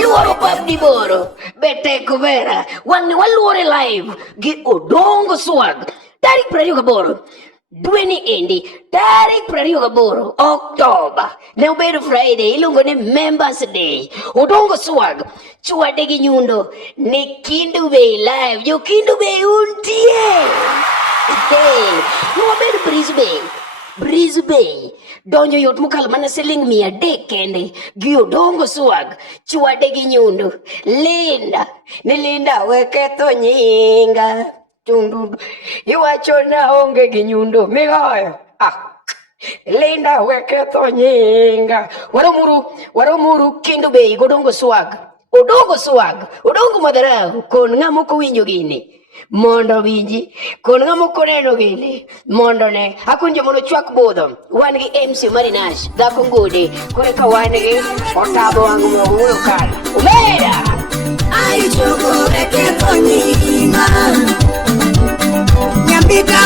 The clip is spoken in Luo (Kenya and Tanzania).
Iwaro pap di boro. Bete kubera. Waluore live. Gi Odongo swag. Tarik prario kaboro. Dweni endi. Tarik prario kaboro. October. Ne ubedo Friday. Ilungo ne Members Day. Odongo swag. Chuade gi nyundo. Ne Kendu Bay live. Yo Kendu Bay untie. Hey. No ubedo Brisbane. Donjo yot mukal mana siling mia dekende. Gi Odongo swag. Chuade gi nyundo. Linda. Ni Linda weketo nyinga. Tundu. Iwacho na onge gi nyundo. Migoyo. Linda weketo nyinga. Waromuru Kendu Bay Odongo swag. Odongo swag. Odongo madarau. Kon ng'amoko winjo gini. Mondo winji. Kon ng'amoko neno gini. Mondo ne. Akunjo mono chwak bodho. Wan gi mcomarinash. Dhako ngode. Kure ka wan gi otabo wangu mwuyo kala. Umeda! Ai chogo reke to nyinga. Nyambita